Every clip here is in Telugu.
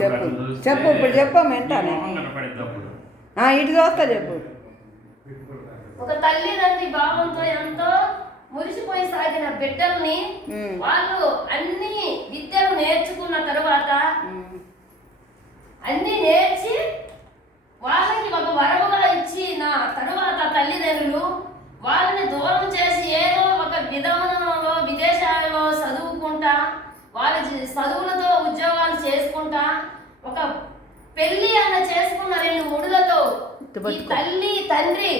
చెప్పు చెప్పు ఇప్పుడు చెప్పు వింటాను ఇటు చూస్తా చెప్పు ఒక తల్లిదండ్రి భావంతో ఎంతో మురిసిపోయి సాగిన బిడ్డల్ని. వాళ్ళు అన్ని విద్యలు నేర్చుకున్న తరువాత. అన్ని నేర్చి వాళ్ళకి ఒక వరముగా ఇచ్చిన తరువాత తల్లిదండ్రులు వాళ్ళని దూరం చేసి ఏదో ఒక విధానంలో విదేశాలలో చదువుకుంటా వాళ్ళ చదువులతో చేసుకుంటా? ఒక పెళ్ళి అన్న చేసుకున్న రెండు ముడులతో. తల్లి తండ్రి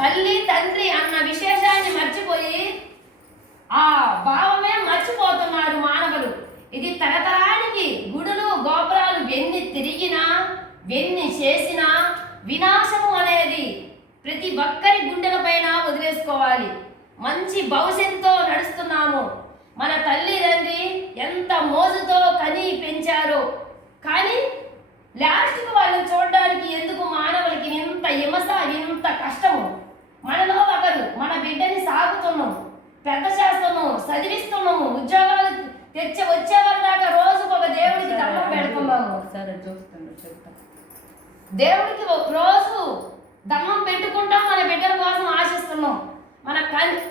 తల్లి తండ్రి అన్న విశేషాన్ని మర్చిపోయి ఆ భావమే మర్చిపోతున్నారు మానవులు. ఇది తరతరానికి గుడులు గోపురాలు వెన్ని తిరిగినా వెన్ని చేసినా వినాశము అనేది ప్రతి ఒక్కరి గుండెలపైన వదిలేసుకోవాలి. మంచి భవిష్యత్తుతో నడుస్తున్నాము. మన తల్లిదండ్రి ఎంత మోజుతో కని పెంచారో. కానీ లాస్ట్కి వాళ్ళని చూడడానికి ఎందుకు మానవులకి ఇంత హిమస ఇంత కష్టము? మనలో ఒకరు మన బిడ్డని సాగుతున్నాము. పెద్ద చేస్తున్నాము చదివిస్తున్నాము ఉద్యోగాలు తెచ్చి వచ్చేవారి దాకా రోజుకు ఒక దేవుడికి దండం పెడుతున్నాము. సరే చూస్తాను చెప్తా దేవుడికి ఒక రోజు దండం పెట్టుకుంటాం మన బిడ్డల కోసం మన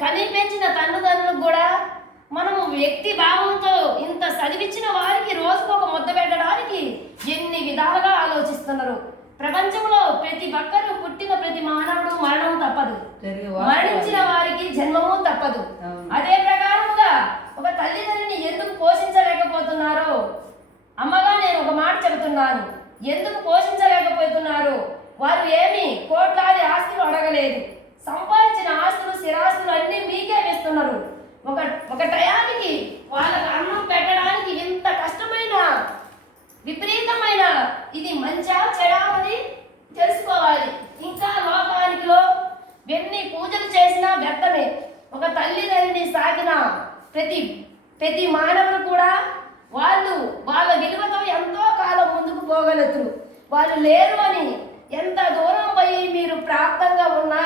కని పెంచిన తల్లిదండ్రులకు కూడా మనము వ్యక్తి భావంతో ఇంత చదివించిన వారికి రోజుకు ఒక ముద్ద పెట్టడానికి ఎన్ని విధాలుగా ఆలోచిస్తున్నారు. ప్రపంచంలో ప్రతి ఒక్కరూ పుట్టిన ప్రతి మానవుడు మరణం తప్పదు. మరణించిన వారికి జన్మము తప్పదు. అదే ప్రకారముగా ఒక తల్లిదండ్రిని ఎందుకు పోషించలేకపోతున్నారో? అమ్మగా నేను ఒక మాట చెబుతున్నాను. ఎందుకు పోషించలేకపోతున్నారు? వారు ఏమి కోట్లాది ఆస్తులు అడగలేదు. సంపాదించిన ఆస్తులు స్థిరాస్తులు అన్ని మీకే వేస్తున్నారు ఒక ఒక టయానికి వాళ్ళకి అన్నం పెట్టడానికి ఇంత కష్టమైన విపరీతమైన ఇది మంచా చెడా అని తెలుసుకోవాలి ఇంకా లోకానికిలో ఎన్ని పూజలు చేసినా వ్యర్థమే ఒక తల్లిదండ్రిని సాగిన ప్రతి ప్రతి మానవులు కూడా వాళ్ళు వాళ్ళ విలువతో ఎంతో కాలం ముందుకు పోగలుగుతారు. వాళ్ళు లేరు అని ఎంత దూరం పోయి మీరు ప్రాప్తంగా ఉన్నా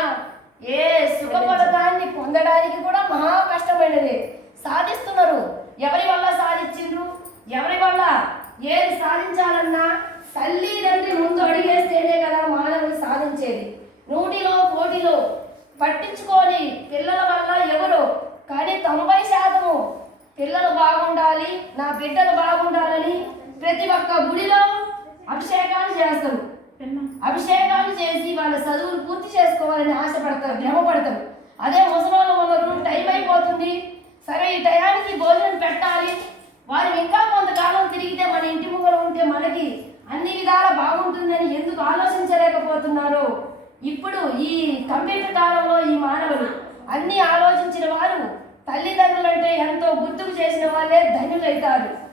ఏ సుఖపడతాన్ని పొందడానికి కూడా మహా కష్టమైనది. సాధిస్తున్నారు. ఎవరి వల్ల సాధించిండ్రు? ఎవరి వల్ల ఏది సాధించాలన్నా తల్లి తండ్రి ముందు అడిగేస్తేనే కదా మానవుడు సాధించేది. నూటిలో కోటిలో పట్టించుకొని పిల్లల వల్ల తొంభై శాతము పిల్లలు బాగుండాలి నా బిడ్డలు బాగుండాలని ప్రతి ఒక్క గుడిలో అభిషేకాలు చేస్తారు. అభిషేకాలు చేసి వాళ్ళ చదువులు పూర్తి చేసుకోవాలని ఆశపడతారు భ్రమపడతారు. అదే ముసలోళ్ళు ఉన్నారు టైం అయిపోతుంది. సరే ఈ టయానికి భోజనం పెట్టాలి. వారు ఇంకా కొంతకాలం తిరిగితే మన ఇంటి ముంగర ఉంటే మనకి అన్ని విధాల బాగుంటుందని ఎందుకు ఆలోచించలేకపోతున్నారు? ఇప్పుడు ఈ కంప్యూటర్ కాలంలో ఈ మానవులు అన్ని ఆలోచించిన వారు తల్లిదండ్రులంటే ఎంతో